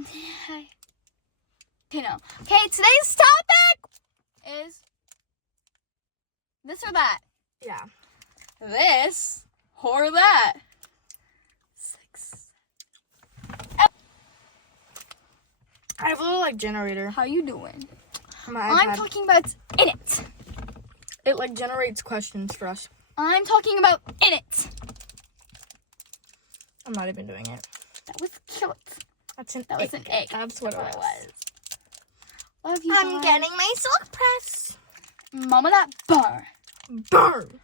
Okay, no. Okay, today's topic is this or that. Yeah. This or that. 6. I have a little like generator. How you doing? My I'm iPad. talking about in it. It like generates questions for us. I'm talking about in it. I'm not even doing it. That was cute. That was an egg. That's what it was. Love you. I'm guys. getting my silk press. Mama that bar. Burn.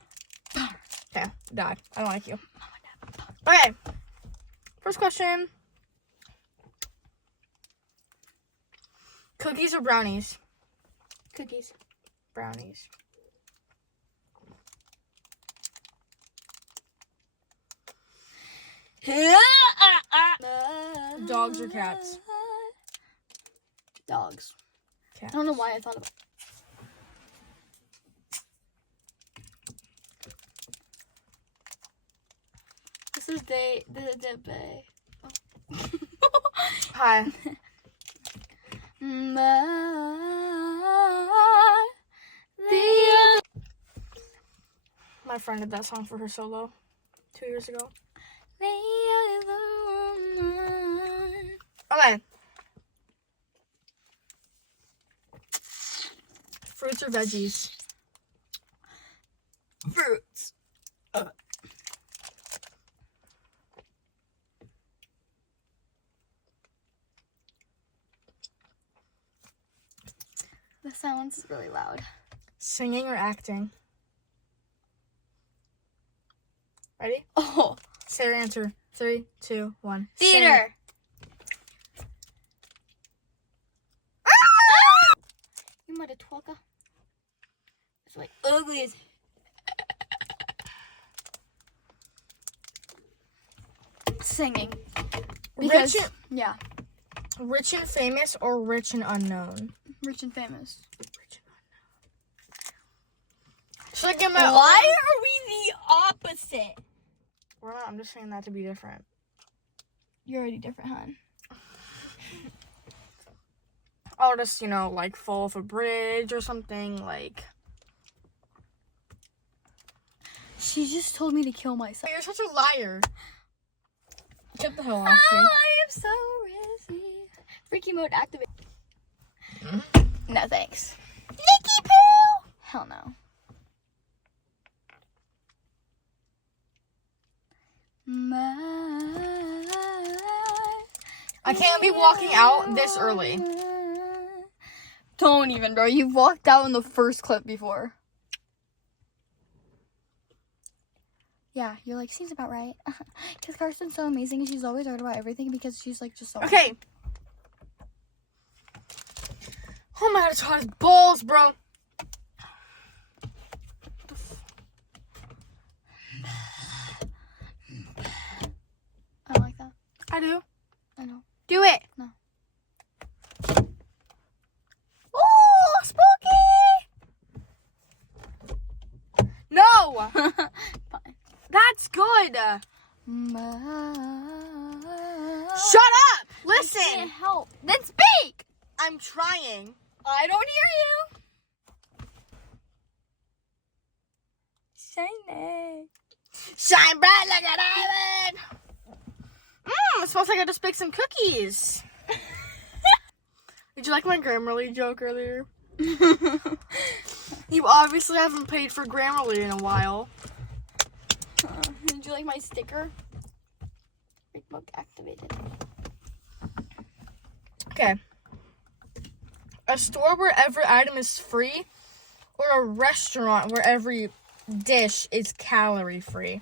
Okay, died. I don't like you. Okay. First question. Cookies or brownies? Cookies. Brownies. Dogs or cats? Dogs. Cats. I don't know why I thought about. This is the bay. Hi. My friend did that song for her solo 2 years ago. Okay. Fruits or veggies? Fruits. The sound's really loud. Singing or acting? Ready? Oh, Say your answer. 3, 2, 1. theater. You might have twelka. It's like ugly as. Singing. Because, Rich and famous or rich and unknown? rich and famous. Rich and unknown. Should I get my Why are we the opposite? We're not. I'm just saying that to be different. You're already different, hon. I'll just, like fall off a bridge or something, like. She just told me to kill myself. You're such a liar. Get the hell off me. I am so risky. Freaky mode activated. No thanks. Nicky Poo! Hell no. I can't be walking out this early. Don't even, bro. You've walked out in the first clip before. Yeah, you're like, seems about right. Because Carson's so amazing and she's always right about everything because she's like just so. Okay. Oh my god, it's hot as balls, bro. I don't like that. I do. I know. Do it. No. Oh, spooky. No. Fine. That's good. Shut up. I Listen. can't help. Then speak. I'm trying. I don't hear you. Shiny. Shine bright like a diamond. It smells like I just baked some cookies. Did you like my Grammarly joke earlier? You obviously haven't paid for Grammarly in a while. Did you like my sticker? Big book activated. Okay. A store where every item is free, or a restaurant where every dish is calorie free?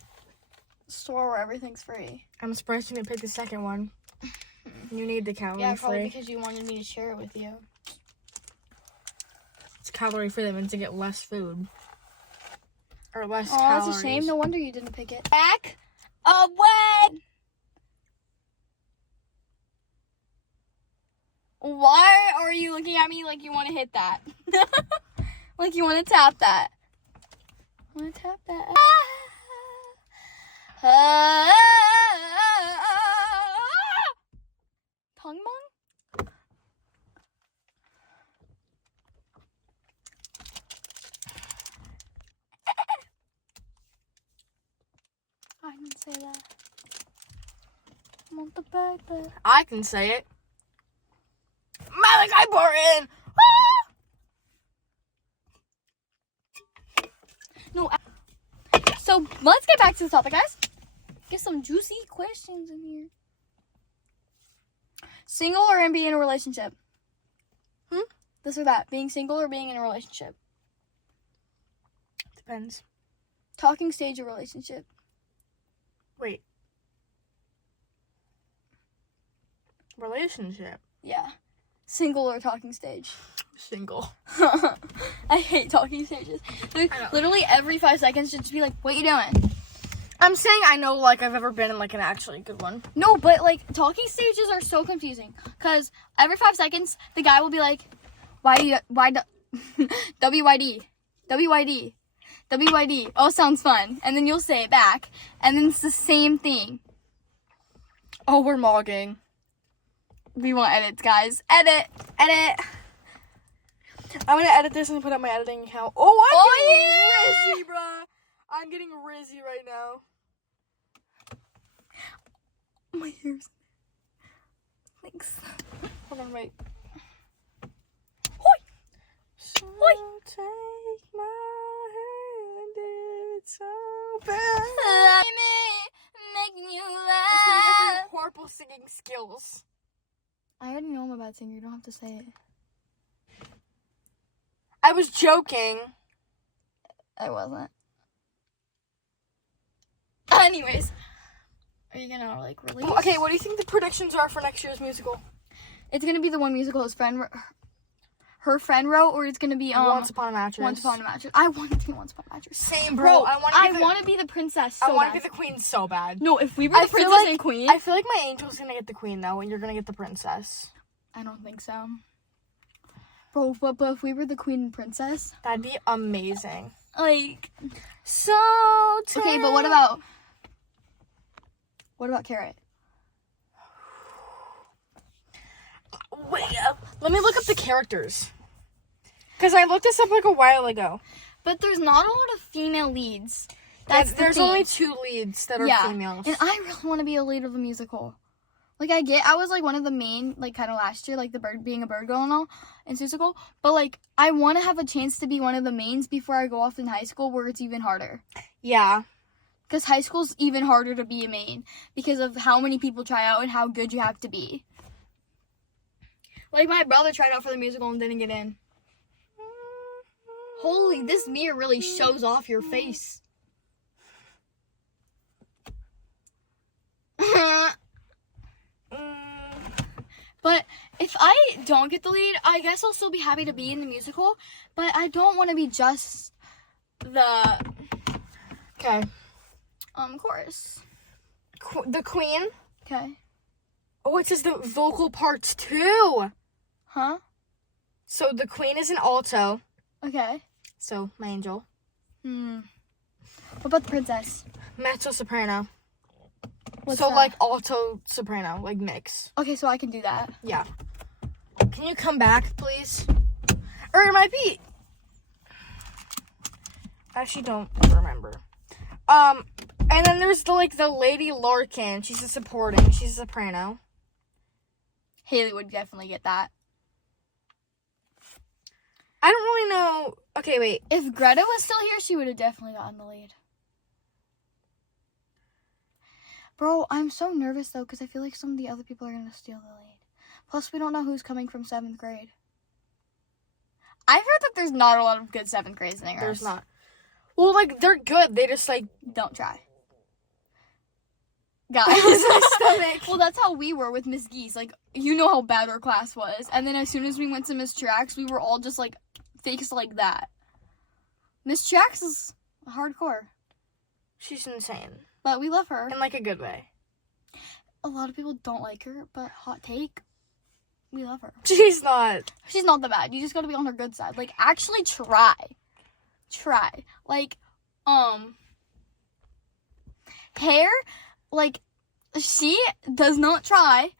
Store where everything's free. I'm surprised you didn't pick the second one. You need the calorie Yeah, probably free. because you wanted me to share it with you. It's calorie free. That means to get less food. Or less Oh, calories. that's a shame. No wonder you didn't pick it. Back away! Why are you looking at me like you want to hit that? Like you want to tap that? Want to tap that? Tongue mong? can't say that. I want the bag back. I can say it. Malachi Barton! No. So let's get back to the topic, guys. Get some juicy questions in here. Single or being in a relationship? This or that. Being single or being in a relationship? Depends. Talking stage or relationship? Wait. Relationship. Yeah. Single or talking stage? Single. I hate talking stages. Like, literally every 5 seconds, just be like, "What you doing?" I'm saying I know, like, I've ever been in, like, an actually good one. No, but like talking stages are so confusing because every 5 seconds, the guy will be like, WYD, WYD, WYD. Oh, sounds fun. And then you'll say it back, and then it's the same thing. Oh, we're mogging. We want edits, guys. Edit. I'm gonna edit this and put up my editing account. Oh, I'm getting rizzy, bruh. I'm getting rizzy right now. My hair's. Thanks. Hold on, wait. Hoi. So take my hand, it's so bad. Making you This laugh. is horrible singing skills. I already know I'm a bad singer. You don't have to say it. I was joking. I wasn't. Anyways, are you gonna like release? Okay, what do you think the predictions are for next year's musical? It's gonna be the one musical her friend wrote, or it's gonna be Once Upon a Mattress. Once Upon a Mattress. I want it to be Once Upon a Mattress. Same, bro. I want to be the princess. I So want to bad. be the queen so bad. No, if we were the princess and queen, I feel like my angel's gonna get the queen though, and you're gonna get the princess. I don't think so. Bro, but if we were the queen and princess, That'd be amazing. like, So okay, but what about Carrot? Wait, let me look up the characters. Because I looked this up like a while ago. But there's not a lot of female leads. There's only 2 leads that are females. And I really want to be a lead of a musical. Like, I was, like, one of the main, like, kind of last year, like, being a bird girl and all, in musical. But, like, I want to have a chance to be one of the mains before I go off in high school, where it's even harder. Yeah. Because high school's even harder to be a main, because of how many people try out and how good you have to be. Like, my brother tried out for the musical and didn't get in. Holy, this mirror really shows off your face. But if I don't get the lead, I guess I'll still be happy to be in the musical. But I don't want to be just the chorus. The queen. Okay. Oh, it says the vocal parts too. Huh? So the queen is an alto. Okay. So my angel. What about the princess? Mezzo soprano. What's so that? like alto soprano, like mix. Okay, so I can do that. Yeah. Can you come back, please? Or it might be. I actually don't remember. And then there's the Lady Larkin. She's a supporting. She's a soprano. Haley would definitely get that. I don't really know. Okay, wait. If Greta was still here, she would have definitely gotten the lead. Bro, I'm so nervous, though, because I feel like some of the other people are going to steal the lead. Plus, we don't know who's coming from 7th grade. I've heard that there's not a lot of good 7th grade singers. There's not. Well, like, they're good. They just, like... Don't try. Guys. my stomach. Well, that's how we were with Miss Geese. Like, you know how bad our class was. And then as soon as we went to Miss Trax, we were all just, like, fakes like that. Miss Trax is hardcore. She's insane. But we love her. In, like, a good way. A lot of people don't like her, but hot take, we love her. She's not. She's not that bad. You just gotta be on her good side. Like, actually try. Like, Hair, like, she does not try.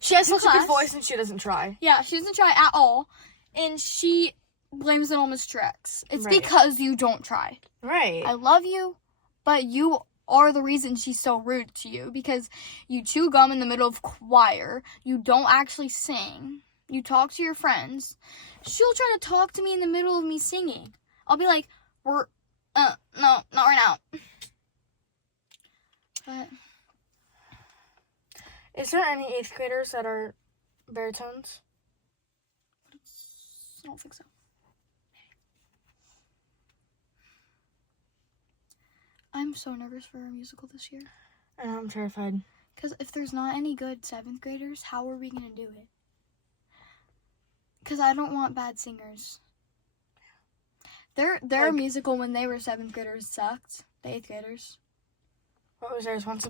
She has such a class. good voice and she doesn't try. Yeah, she doesn't try at all. And she blames it on Miss Trex. It's Right. because you don't try. Right. I love you, but you are the reason she's so rude to you, because you chew gum in the middle of choir, you don't actually sing, you talk to your friends. She'll try to talk to me in the middle of me singing. I'll be like, no, not right now. But is there any 8th graders that are baritones? I don't think so. I'm so nervous for our musical this year. And I'm terrified. Because if there's not any good 7th graders, how are we going to do it? Because I don't want bad singers. Their musical when they were 7th graders sucked. The 8th graders. What was theirs? Once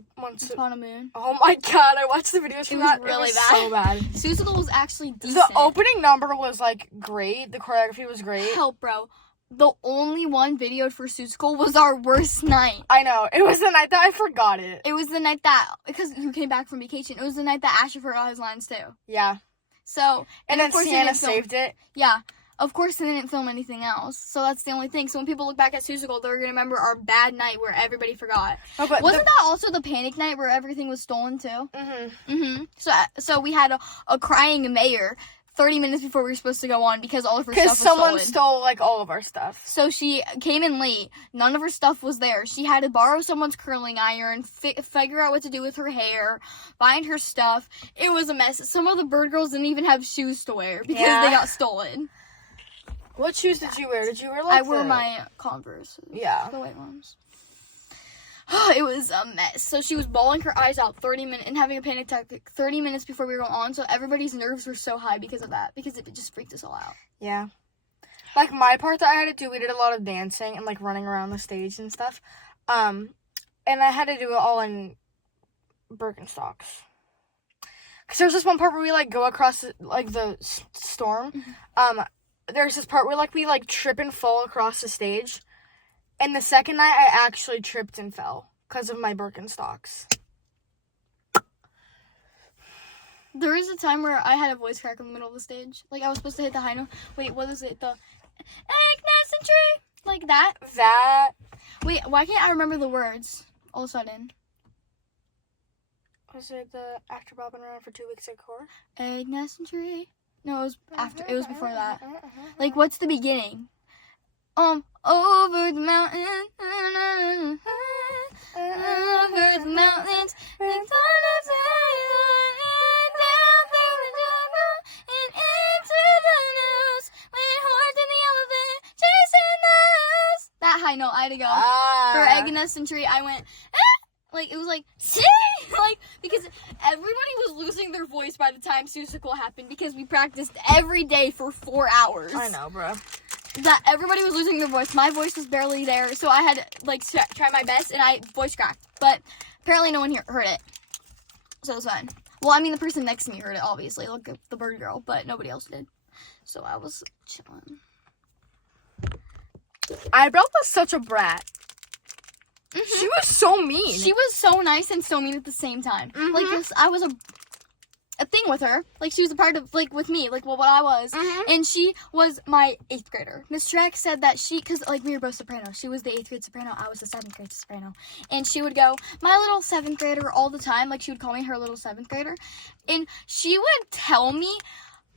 Upon a Moon. Oh my god, I watched the videos from It was that. really It was bad. so bad. Susical was actually decent. The opening number was, like, great. The choreography was great. Help, bro. The only one videoed for Susical was our worst night. I know. It was the night that I forgot it. It was the night that, because you came back from vacation, it was the night that Asher forgot his lines too. Yeah. So, And then of course Sienna saved it. Yeah. Of course, they didn't film anything else. So that's the only thing. So when people look back at Susical, they're going to remember our bad night where everybody forgot. Oh, but Wasn't that also the panic night where everything was stolen too? Mm-hmm. So we had a crying mayor 30 minutes before we were supposed to go on because all of her stuff was Because someone stolen. stole, like, all of our stuff. So she came in late. None of her stuff was there. She had to borrow someone's curling iron, figure out what to do with her hair, find her stuff. It was a mess. Some of the bird girls didn't even have shoes to wear because they got stolen. What shoes did you wear? Did you wear, like, I wore my Converse. Yeah. The white ones. It was a mess. So she was bawling her eyes out 30 minutes and having a panic attack 30 minutes before we were on. So everybody's nerves were so high because of that. Because it just freaked us all out. Yeah. Like, my part that I had to do, we did a lot of dancing and, like, running around the stage and stuff. And I had to do it all in Birkenstocks. Because there's this one part where we, like, go across, like, the storm. Mm-hmm. There's this part where, like, we, like, trip and fall across the stage. And the second night, I actually tripped and fell because of my Birkenstocks. There was a time where I had a voice crack in the middle of the stage. Like, I was supposed to hit the high note. Wait, what is it? The Agnes and Tree? Like that? That. Wait, why can't I remember the words all of a sudden? Was it the After Bob and around for 2 weeks at core? Agnes and Tree. No, it was after. It was before that. Like, what's the beginning? Over the mountain, over the mountains, in front of the and down through the jungle and into the news. With horse and the elephant chasing us. That high note I had to go. For Agnes and Tree, I went. Like, it was like, like, because everybody was losing their voice by the time Susical happened because we practiced every day for 4 hours. I know, bro. That everybody was losing their voice. My voice was barely there, so I had to, like, try my best, and I voice cracked. But apparently no one heard it, so it was fine. Well, I mean, the person next to me heard it, obviously, like the bird girl, but nobody else did. So I was chilling. Eyebrow was such a brat. Mm-hmm. She was so mean. She was so nice and so mean at the same time. Mm-hmm. Like, I was a thing with her. Like, she was a part of, like, with me, like, well, what I was. Mm-hmm. And she was my 8th grader. Miss Shrek said that because, like, we were both sopranos. She was the 8th grade soprano. I was the 7th grade soprano. And she would go, my little 7th grader, all the time. Like, she would call me her little 7th grader. And she would tell me,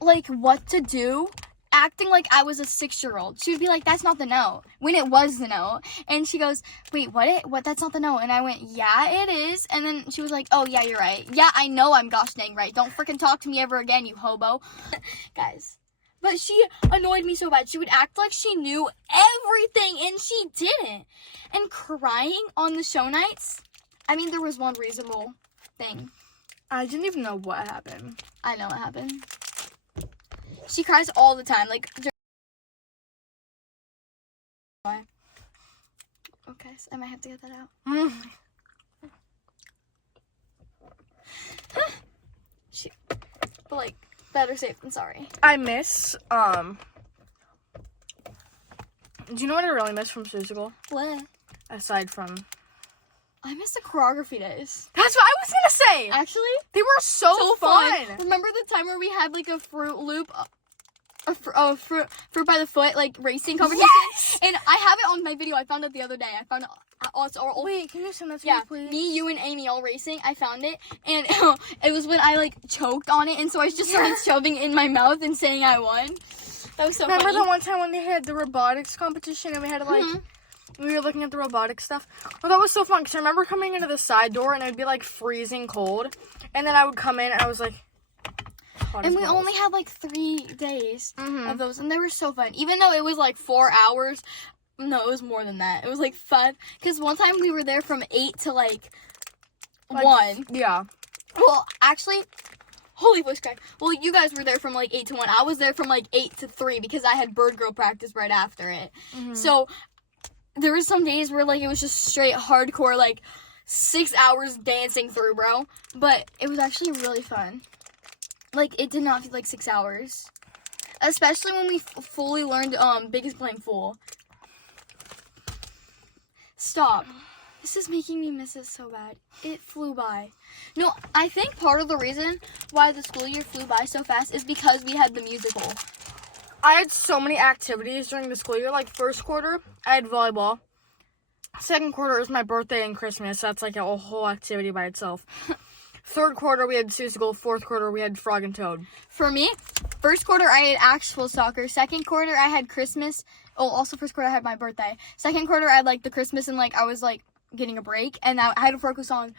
like, what to do, acting like I was a 6-year-old. She would be like, that's not the note, when it was the note. And she goes, wait, what, that's not the note. And I went, yeah, it is. And then she was like, oh, yeah, you're right. Yeah, I know I'm gosh dang right. Don't freaking talk to me ever again, you hobo. Guys. But she annoyed me so bad. She would act like she knew everything, and she didn't. And crying on the show nights, I mean, there was one reasonable thing. I didn't even know what happened. I know what happened. She cries all the time, like. Why? Okay, so I might have to get that out. But like, better safe than sorry. I miss, do you know what I really miss from Susical? What? Aside from. I miss the choreography days. That's what I was gonna say! Actually, They were so fun! Remember the time where we had like a Fruit Loop fruit by the foot, like, racing competition. Yes! And I have it on my video. I found it the other day. I found it. Wait, can you send that to Yeah, me, please? me, you, and Amy all racing. I found it, and it was when I like choked on it, and so I just started shoving it in my mouth and saying I won. That was so Remember funny. the one time when they had the robotics competition and we had to like, we were looking at the robotics stuff? Well, that was so fun because I remember coming into the side door and it would be like freezing cold, and then I would come in and I was like, hot And as we balls. only had like 3 days of those, and they were so fun. Even though it was like 4 hours. No, it was more than that. It was like 5. Because one time we were there from 8 to like 1. Yeah. Well, actually, holy voice crack. Well, you guys were there from like 8 to 1. I was there from like 8 to 3 because I had bird girl practice right after it. So there were some days where like it was just straight hardcore, like 6 hours dancing through, bro. But it was actually really fun. Like, it did not feel like 6 hours. Especially when we fully learned Biggest Blame Fool. Stop. This is making me miss it so bad. It flew by. No, I think part of the reason why the school year flew by so fast is because we had the musical. I had so many activities during the school year. Like, first quarter, I had volleyball. Second quarter was my birthday and Christmas. So that's like a whole activity by itself. Third quarter, we had Susical. Fourth quarter, we had Frog and Toad. For me, first quarter, I had actual soccer. Second quarter, I had Christmas. Oh, also first quarter, I had my birthday. Second quarter, I had, like, the Christmas and, like, I was, like, getting a break. And I had to focus on...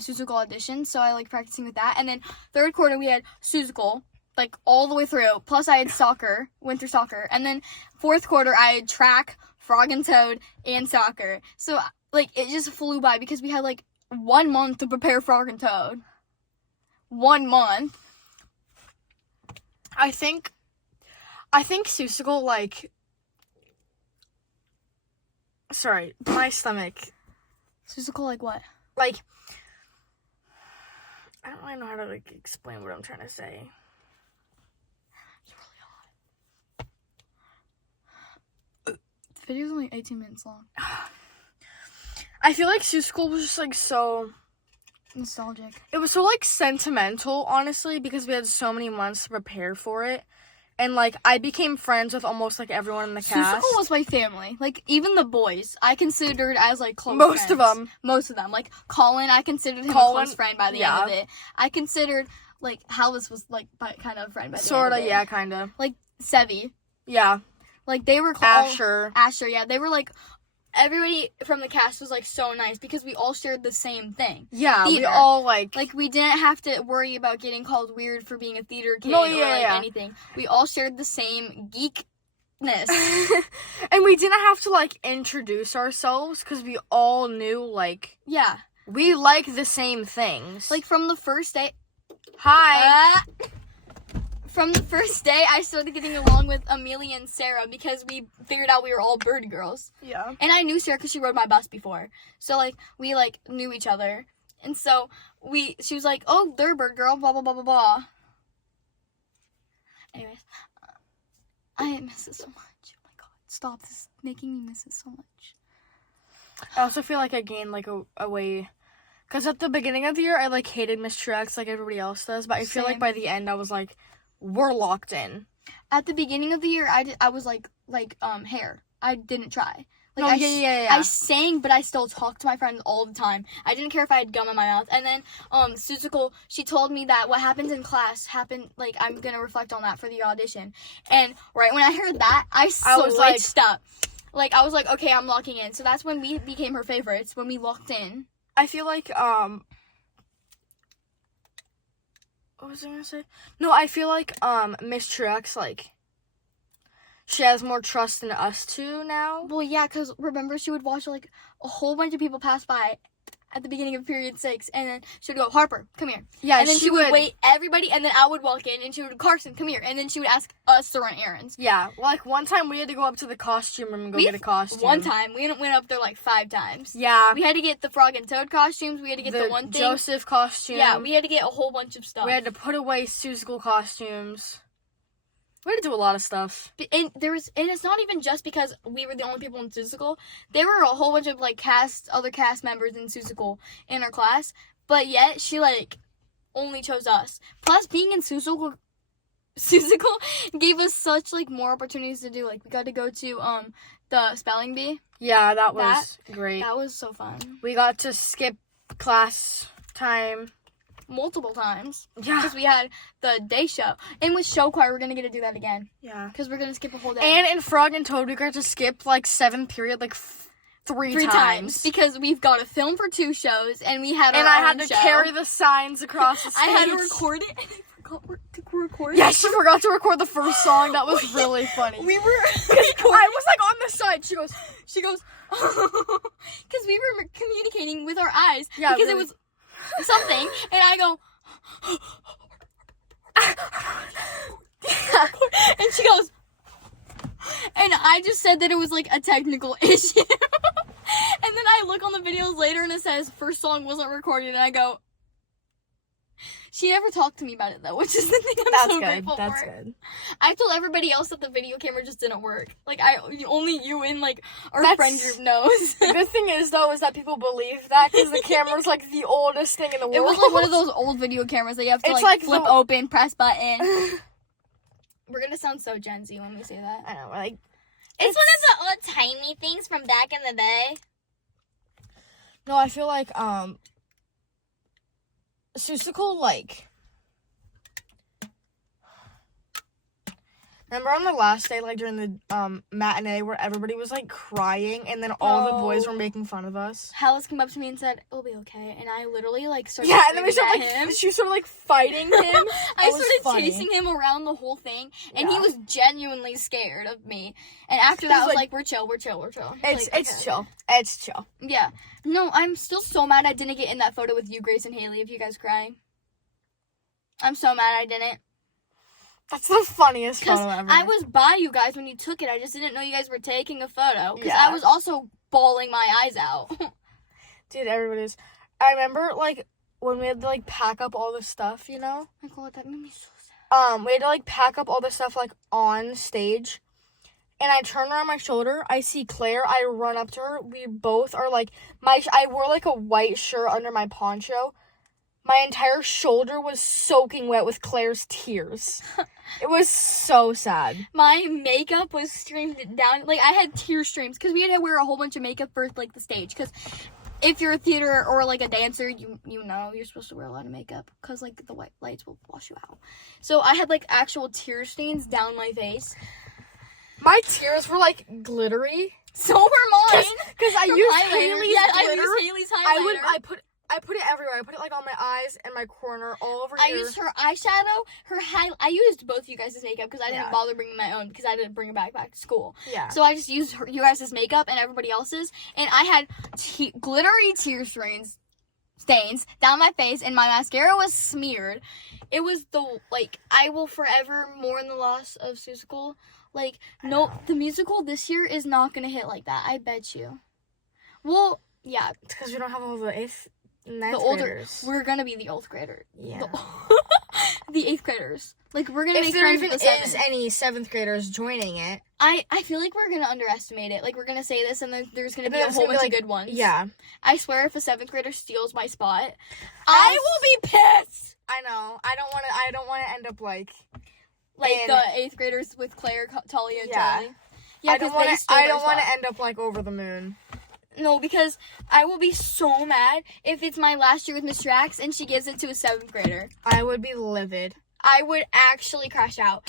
Susical audition. So I, like, practicing with that. And then third quarter, we had Susical, like, all the way through. Plus, I had soccer, winter soccer. And then fourth quarter, I had track, Frog and Toad, and soccer. So... like, it just flew by because we had, like, 1 month to prepare Frog and Toad. 1 month. I think Susical, like... Sorry, my stomach. Susical, like, what? Like... I don't really know how to, like, explain what I'm trying to say. It's really hot. The video's only 18 minutes long. I feel like Susical was just, like, so... nostalgic. It was so, like, sentimental, honestly, because we had so many months to prepare for it. And, like, I became friends with almost, like, everyone in the cast. Susical was my family. Like, even the boys, I considered as, like, close Most friends. of them. Most of them. Like, Colin, I considered him a close friend by the end of it. I considered, like, Hallis was, like, kind of a friend by the end of it. Sorta, yeah, kinda. Like, Sevi. Yeah. Like, they were... Asher, yeah. They were, like... everybody from the cast was, like, so nice because we all shared the same thing. Yeah, theater. we all, like... Like, we didn't have to worry about getting called weird for being a theater kid No, or, yeah. anything. We all shared the same geekness. And we didn't have to, like, introduce ourselves because we all knew, like... yeah. we like the same things. Like, from the first day... Hi! From the first day, I started getting along with Amelia and Sarah because we figured out we were all bird girls. Yeah. And I knew Sarah because she rode my bus before. So, like, we, like, knew each other. And so, she was like, oh, they're bird girl, blah, blah, blah, blah, blah. Anyways, I miss it so much. Oh my god, stop. This is making me miss it so much. I also feel like I gained, like, a way... because at the beginning of the year, I, like, hated Miss Truex like everybody else does. But I feel like by the end, I was like... we're locked in. At the beginning of the year, I was like hair. I didn't try. Like, Oh, yeah. I sang, but I still talked to my friends all the time. I didn't care if I had gum in my mouth. And then, Susical, she told me that what happens in class happened, like, I'm gonna reflect on that for the audition. And right when I heard that, I was switched up. Like, I was like, okay, I'm locking in. So that's when we became her favorites, when we locked in. I feel like, what was I gonna say? No, I feel like, Miss Truex, like, she has more trust in us two now. Well, yeah, because remember, she would watch, like, a whole bunch of people pass by at the beginning of period 6, and then she would go, Harper, come here. Yeah, and then she would wait everybody, and then I would walk in, and she would, Carson, come here. And then she would ask us to run errands. Yeah, like, one time we had to go up to the costume room and get a costume. One time. We went up there, like, 5 times. Yeah. We had to get the Frog and Toad costumes. We had to get the one thing. Joseph costume. Yeah, we had to get a whole bunch of stuff. We had to put away Susical costumes. We had to do a lot of stuff. And it's not even just because we were the only people in Susical. There were a whole bunch of, like, other cast members in Susical in our class. But yet, she, like, only chose us. Plus, being in Seussical gave us such like more opportunities to do. Like we got to go to the spelling bee. Yeah, that was great. That was so fun. We got to skip class time Multiple times. Yeah. Because we had the day show. And with show choir, we're going to get to do that again. Yeah. Because we're going to skip a whole day. And in Frog and Toad, we got to skip, like, 7th period, like, three times. Because we've got to film for 2 shows, and we had our And I had own to show. carry the signs across the stage. I had to record it, and I forgot to record it. Yeah, she forgot to record the first song. That was really funny. We were... I was, like, on the side. She goes... Because we were communicating with our eyes. Yeah, because it was something, and I go... and she goes... And I just said that it was, like, a technical issue. And then I look on the videos later, and it says, first song wasn't recorded, and I go... She never talked to me about it, though, which is the thing I'm so grateful for. That's good. I told everybody else that the video camera just didn't work. Like, only you and, like, our friend group knows. The good thing is, though, is that people believe that because the camera's, like, the oldest thing in the world. It was, like, one of those old video cameras that you have to, It's like, like flip open, press button. We're gonna sound so Gen Z when we say that. I know, like... It's one of the old-timey things from back in the day. No, I feel like, Seussical, like... Remember on the last day, like, during the, matinee where everybody was, like, crying and then all the boys were making fun of us? Hallis came up to me and said, it'll be okay. And I literally, like, started and then we started, at him. she started, like, fighting him. I started chasing him around the whole thing. And he was genuinely scared of me. And after that, I was like, we're chill. It's okay. chill. It's chill. Yeah. No, I'm still so mad I didn't get in that photo with you, Grace, and Haley of you guys crying. I'm so mad I didn't. That's the funniest photo ever. I was by you guys when you took it. I just didn't know you guys were taking a photo. Because I was also bawling my eyes out. Dude, everybody's... I remember, like, when we had to, like, pack up all the stuff, you know? Oh my god, that made me so sad. We had to, like, pack up all the stuff, like, on stage. And I turn around my shoulder. I see Claire. I run up to her. We both are, like... I wore, like, a white shirt under my poncho. My entire shoulder was soaking wet with Claire's tears. It was so sad. My makeup was streamed down. Like, I had tear streams because we had to wear a whole bunch of makeup for, like, the stage. Because if you're a theater or, like, a dancer, you know you're supposed to wear a lot of makeup. Because, like, the white lights will wash you out. So I had, like, actual tear stains down my face. My tears were, like, glittery. So were mine. Because I used Haley's glitter. I used Haley's highlighter. I put it everywhere. I put it, like, on my eyes and my corner, all over here. I used her eyeshadow, I used both you guys' makeup because I didn't bother bringing my own because I didn't bring it back to school. Yeah. So I just used you guys' makeup and everybody else's, and I had glittery tear stains down my face, and my mascara was smeared. It was I will forever mourn the loss of Seussical. Like, no, the musical this year is not going to hit like that. I bet you. Well, yeah. It's because we don't have all the 8th and 9th graders. We're going to be the 8th grader. Yeah. The 8th graders. Like, we're going to make friends with the 7th. If there even is any 7th graders joining it. I feel like we're going to underestimate it. Like, we're going to say this, and then there's going to be a whole bunch of good ones. Yeah. I swear if a 7th grader steals my spot, I will be pissed! I know. I don't want to end up, like the 8th graders with Claire, Talia, and Charlie. Yeah, I don't want to end up, like, over the moon. No, because I will be so mad if it's my last year with Miss Drax and she gives it to a 7th grader. I would be livid. I would actually crash out.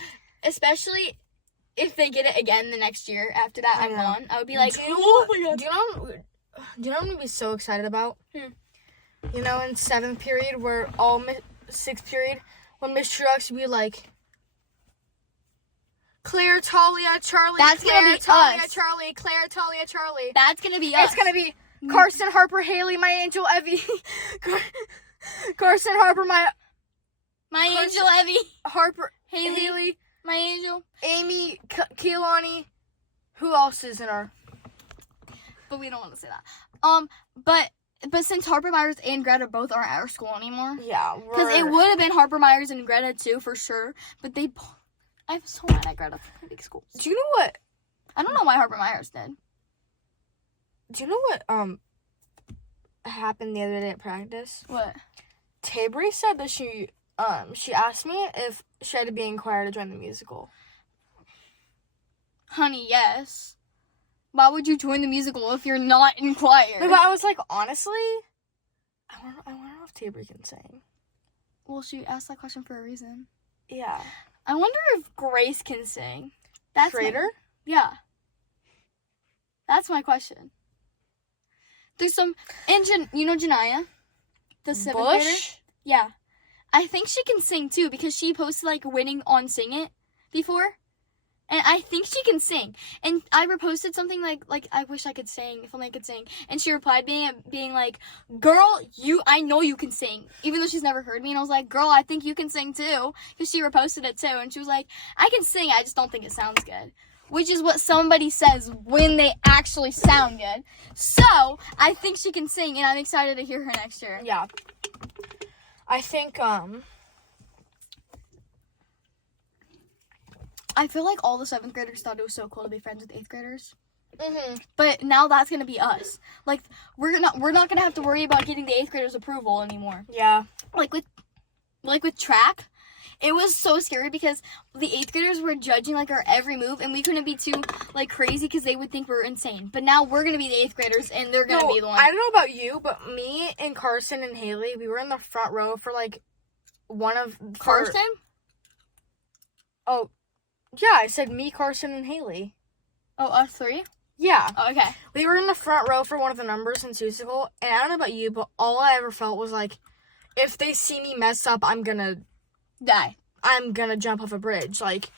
Especially if they get it again the next year after that I'm gone. I would be like, oh my god. Do you know what I'm going to be so excited about? You know, in 7th period, where 6th period, when Miss Drax would be like, Claire, Talia, Charlie. That's Claire, gonna be Talia, us. Charlie. Claire, Talia, Charlie. That's gonna be us. It's gonna be Carson, Harper, Haley, my angel, Evie. Carson, Harper, my angel, Evie. Harper, Haley, my angel, Amy, Kehlani. Who else is in our? But we don't want to say that. But since Harper Myers and Greta both aren't at our school anymore. Yeah. Because it would have been Harper Myers and Greta too for sure. But I'm so mad at Greta for big schools. Do you know what? I don't know why Harper Myers did. Do you know what happened the other day at practice? What? Tabry said that she asked me if she had to be in choir to join the musical. Honey, yes. Why would you join the musical if you're not in choir? No, but I was like, honestly, I want to know if Tabry can sing. Well, she asked that question for a reason. Yeah. I wonder if Grace can sing. That's Trader? Yeah. That's my question. There's some, and you know Janiyah? The 7th grader? Bush? Yeah. I think she can sing too because she posted like winning on Sing It before. And I think she can sing. And I reposted something like I wish I could sing, if only I could sing. And she replied being like, girl, I know you can sing. Even though she's never heard me. And I was like, girl, I think you can sing too. Because she reposted it too. And she was like, I can sing, I just don't think it sounds good. Which is what somebody says when they actually sound good. So, I think she can sing. And I'm excited to hear her next year. Yeah. I think, I feel like all the 7th graders thought it was so cool to be friends with 8th graders. mm-hmm. But now that's gonna be us. Like we're not gonna have to worry about getting the 8th graders' approval anymore. Yeah. Like with track, it was so scary because the 8th graders were judging like our every move, and we couldn't be too like crazy because they would think we were insane. But now we're gonna be the 8th graders, and they're gonna be the one. I don't know about you, but me and Carson and Haley, we were in the front row for like one of Carson. Oh. Yeah, I said me, Carson, and Haley. Oh, us 3? Yeah. Oh, okay. We were in the front row for one of the numbers in Susical, and I don't know about you, but all I ever felt was like, if they see me mess up, I'm gonna die. I'm gonna jump off a bridge. Like,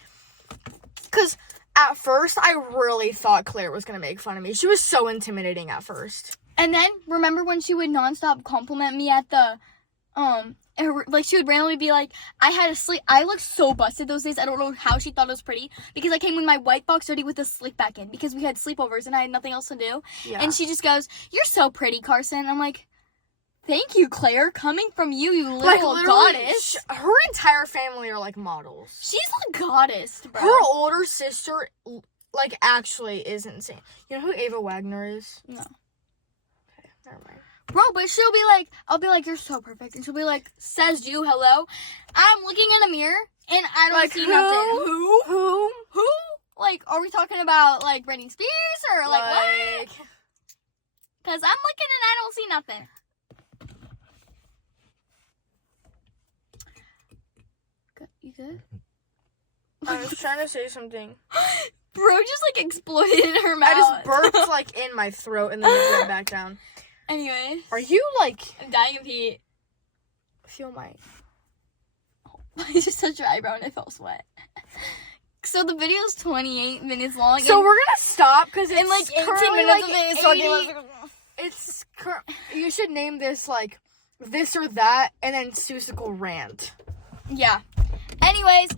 because at first, I really thought Claire was gonna make fun of me. She was so intimidating at first. And then, remember when she would nonstop compliment me at the, like, she would randomly be like, I looked so busted those days. I don't know how she thought it was pretty. Because I came with my white box hoodie with a slip back in. Because we had sleepovers and I had nothing else to do. Yeah. And she just goes, you're so pretty, Carson. I'm like, thank you, Claire. Coming from you, you little goddess. Her entire family are, like, models. She's a goddess, bro. Her older sister, like, actually is insane. You know who Ava Wagner is? No. Okay, never mind. Bro, but she'll be like, I'll be like, you're so perfect. And she'll be like, says you, hello. I'm looking in a mirror, and I don't see nothing. Who? Like, are we talking about, like, Britney Spears, or, like what? Because I'm looking and I don't see nothing. You good? I was trying to say something. Bro just, like, exploded in her mouth. I just burped, like, in my throat, and then it went back down. Anyways. Are you, like... I'm dying of heat. Feel my... I just touched your eyebrow and I felt sweat. So the video's 28 minutes long. So we're gonna stop, because it's in, like, 18 currently, minutes like, of it is 80... talking. It's... You should name this, like, this or that, and then Susical Rant. Yeah. Anyways,